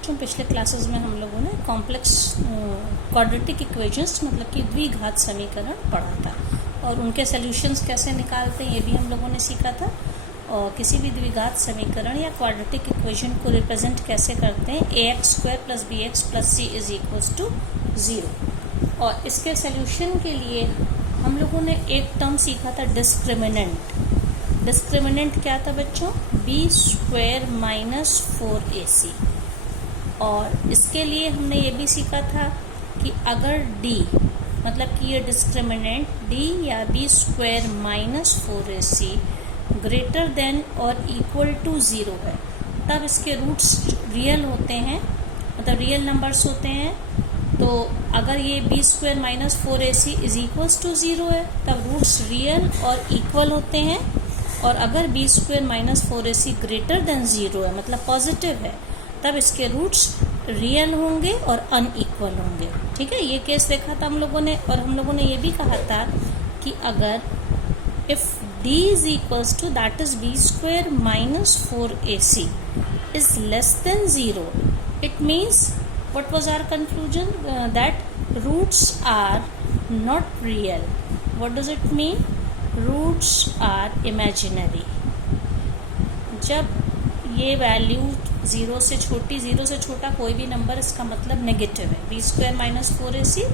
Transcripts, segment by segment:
बच्चों, पिछले क्लासेस में हम लोगों ने कॉम्प्लेक्स क्वाड्रेटिक इक्वेशंस मतलब कि द्विघात समीकरण पढ़ा था और उनके सॉल्यूशंस कैसे निकालते हैं ये भी हम लोगों ने सीखा था। और किसी भी द्विघात समीकरण या क्वाड्रेटिक इक्वेशन को रिप्रेजेंट कैसे करते हैं, ax² + bx + c = 0। और इसके सॉल्यूशन के लिए हम लोगों ने एक टर्म सीखा था डिस्क्रिमिनेंट। डिस्क्रिमिनेंट क्या था बच्चों, b² - 4ac। और इसके लिए हमने ये भी सीखा था कि अगर d मतलब कि ये डिस्क्रिमिनेंट d या b² - 4ac ग्रेटर देन और इक्वल टू 0 है, तब इसके रूट्स रियल होते हैं, मतलब रियल नंबर्स होते हैं। तो अगर ये b² - 4ac = 0 है, तब रूट्स रियल और इक्वल होते हैं। और अगर b² - 4ac ग्रेटर देन 0 है, मतलब पॉजिटिव है, तब इसके रूट्स रियल होंगे और अनइक्वल होंगे। ठीक है, ये केस देखा था हम लोगों ने। और हम लोगों ने ये भी कहा था कि अगर if d = that is b² - 4ac is less than 0, it means what was our conclusion, that roots are not real. What does it mean? Roots are imaginary. जब ये वैल्यू 0 से छोटी, 0 से छोटा कोई भी नंबर, इसका मतलब नेगेटिव है। b² - 4ac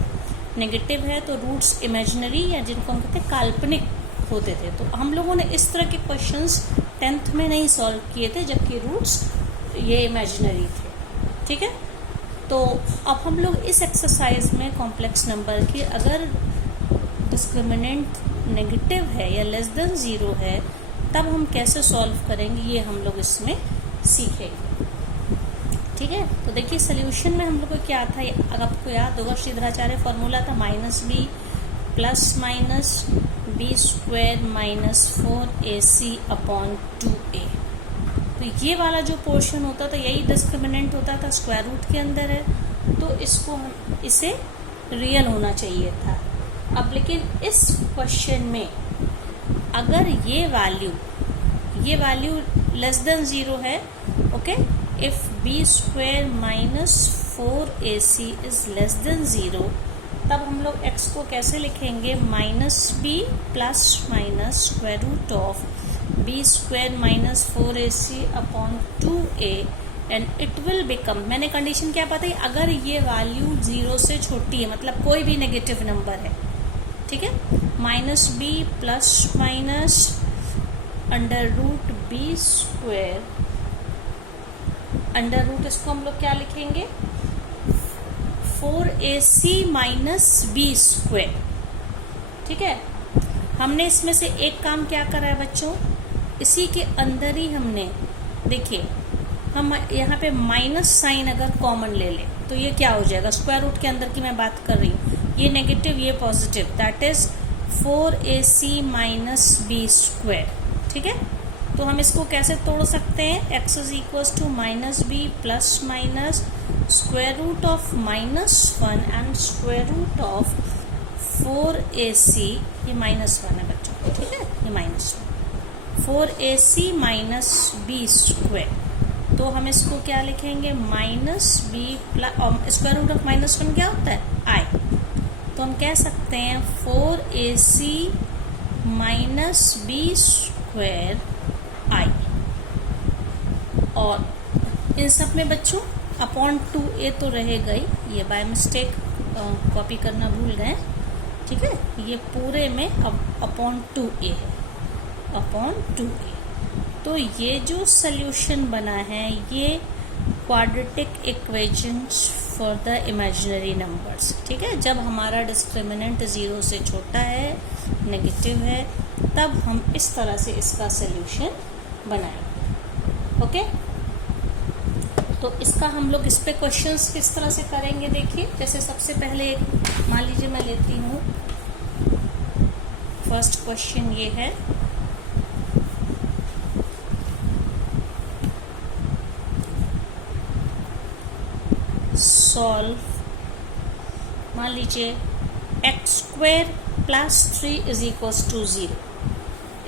नेगेटिव है तो रूट्स इमेजिनरी या जिनको हम कहते हैं काल्पनिक होते थे। तो हम लोगों ने इस तरह के क्वेश्चंस 10th में नहीं सॉल्व किए थे, जबकि रूट्स ये इमेजिनरी थे। ठीक है, तो अब हम लोग इस एक्सरसाइज में कॉम्प्लेक्स नंबर की अगर डिस्क्रिमिनेंट नेगेटिव है या लेस देन 0 है, तब हम कैसे सॉल्व करेंगे ये हम लोग इसमें सीखेंगे। ठीक है, तो देखिए सोल्यूशन में हम लोग को क्या था, अगर आपको याद होगा श्रीधराचार्य फॉर्मूला था -b ± b² - 4ac/2a। तो ये वाला जो पोर्शन होता था यही डिस्क्रिमिनेंट होता था, स्क्वायर रूट के अंदर है, तो इसे रियल होना चाहिए था। अब लेकिन इस क्वेश्चन में अगर ये वैल्यू लेस देन 0 है, okay, if b² - 4ac is less than 0, तब हम लोग x को कैसे लिखेंगे, -b ± b² - 4ac/2a and it will become, मैंने कंडीशन क्या बताई, अगर ये वैल्यू 0 से छोटी है, मतलब कोई भी नेगेटिव नंबर है। ठीक है, -b ± √b², अंडर रूट इसको हम लोग क्या लिखेंगे, 4ac - b²। ठीक है, हमने इसमें से एक काम क्या करा है बच्चों, इसी के अंदर ही हमने, देखिए हम यहाँ पे माइनस साइन अगर कॉमन ले लें तो ये क्या हो जाएगा, स्क्वायर रूट के अंदर की मैं बात कर रही हूँ, ये नेगेटिव ये positive, that is 4ac - b²। ठीक है, तो हम इसको कैसे तोड़ सकते हैं, x = -b ± square root of -1 and square root of 4ac, ये -1 है बच्चों। ठीक है, ये -1, 4ac - b²। तो हम इसको क्या लिखेंगे, -b स्क्वायर रूट ऑफ -1 क्या होता है, i। तो हम कह सकते हैं 4ac - b² i। और इन सब में बच्चों /2a तो रहेगा ही, ये बाय मिस्टेक कॉपी करना भूल गए। ठीक है, ये पूरे में /2a है, /2a। तो ये जो सॉल्यूशन बना है ये quadratic equations for the imaginary numbers. ठीक है, जब हमारा डिस्क्रिमिनेंट 0 से छोटा है, नेगेटिव है, तब हम इस तरह से इसका सॉल्यूशन बनाएंगे। ओके, तो इसका हम लोग इस पे क्वेश्चंस किस तरह से करेंगे, देखिए। जैसे सबसे पहले मान लीजिए मैं लेती हूँ, फर्स्ट क्वेश्चन ये है, सॉल्व, मान लीजिए x² + 3 = 0।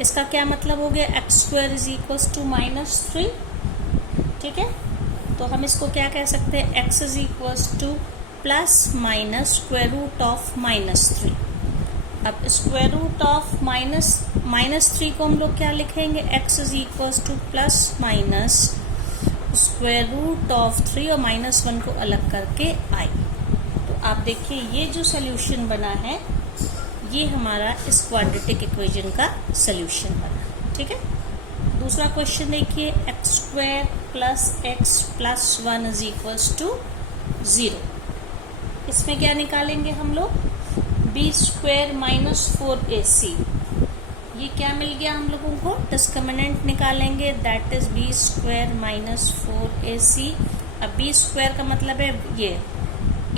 इसका क्या मतलब हो गया, x² = -3। ठीक है, तो हम इसको क्या कह सकते हैं, x is equals to plus minus square root of -3। अब स्क्वायर रूट ऑफ -3 को हम लोग क्या लिखेंगे, x is equals to plus minus square root of 3 और -1 को अलग करके i। तो आप देखिए ये जो सोल्यूशन बना है ये हमारा इस क्वाड्रेटिक इक्वेशन का सोल्यूशन बना। ठीक है, दूसरा क्वेश्चन देखिए, x square plus x plus 1 is equals to 0। इसमें क्या निकालेंगे हम लोग, बी स्क्वायर माइनस 4ac। ये क्या मिल गया हम लोगों को, डिस्क्रिमिनेंट निकालेंगे, that is B square minus 4ac। अब बी स्क्वायर का मतलब है ये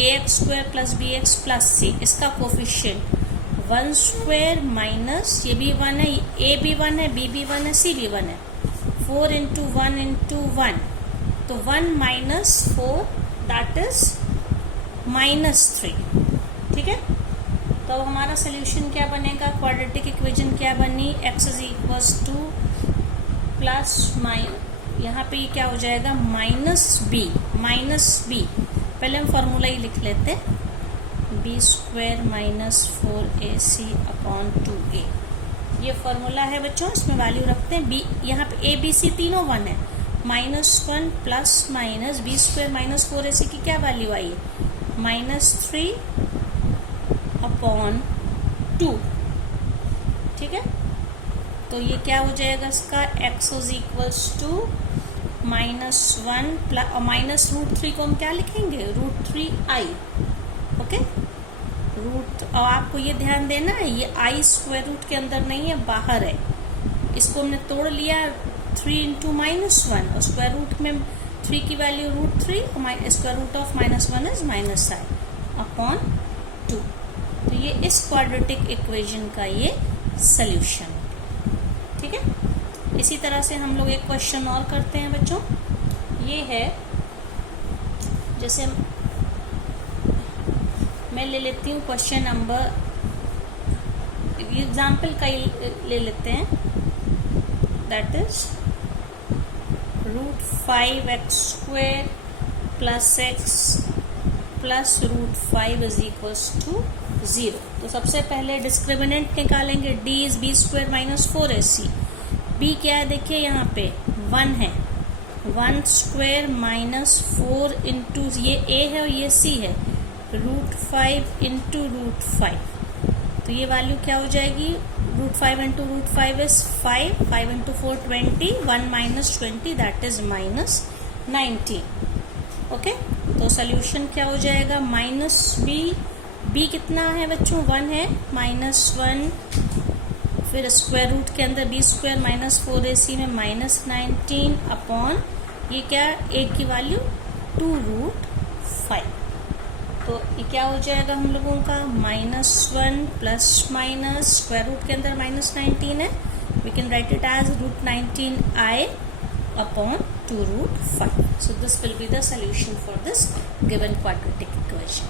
ax square plus b x plus c, इसका कोफिशिएंट 1 स्क्वायर माइनस, ये भी 1 है, ए भी 1 है, बी भी 1 है, सी भी 1 है, 4 इंटू 1 इंटू 1, तो 1 माइनस 4 दैट इज -3। ठीक है, तो हमारा सोल्यूशन क्या बनेगा, क्वाड्रेटिक इक्वेशन क्या बनी, x is equals to plus यहाँ पे क्या हो जाएगा माइनस बी। पहले हम फॉर्मूला ही लिख लेते हैं, B square minus 4ac upon 2a। ये फॉर्मूला है बच्चों, इसमें वैल्यू रखते हैं बी, यहाँ पे ए बी सी तीनों 1 है, -1 plus minus B square minus 4ac की क्या वैल्यू आई है, -3 अपॉन 2। ठीक है, तो ये क्या हो जाएगा इसका, x is equals to -1 plus minus √3 को हम क्या लिखेंगे, √3i। ओके, रूट, और आपको ये ध्यान देना है ये i स्क्वायर रूट के अंदर नहीं है, बाहर है। इसको हमने तोड़ लिया 3 इंटू -1 और स्क्वायर रूट में 3 की value √3, square root of -1 is -i upon 2। तो ये इस क्वाड्रेटिक इक्वेशन का ये सोल्यूशन। ठीक है, इसी तरह से हम लोग एक क्वेश्चन और करते हैं बच्चों। ये है, जैसे मैं ले लेती हूँ क्वेश्चन नंबर, एग्जाम्पल का ही ले लेते हैं, that is √5x square plus x plus √5 is equals to 0। तो सबसे पहले डिस्क्रिमिनेंट निकालेंगे, d is B square minus 4ac। b क्या है देखिए, यहाँ पे 1 है, 1 स्क्वायर माइनस 4 इंटू, ये a है और ये c है, √5 इंटू √5। तो ये वैल्यू क्या हो जाएगी, √5 into √5 is 5 into 4 20, 1 minus 20 that is -19। Okay, तो सोल्यूशन क्या हो जाएगा, -b कितना है बच्चों, 1 है, -1, फिर स्क्वायर रूट के अंदर b स्क्वायर माइनस 4ac में -19 अपॉन ये क्या, a की वैल्यू 2√5। तो ये क्या हो जाएगा हम लोगों का, -1 प्लस माइनस स्क्वायर रूट के अंदर -19 है, we can write it as √19i upon 2√5। So this will be the solution for this given quadratic equation.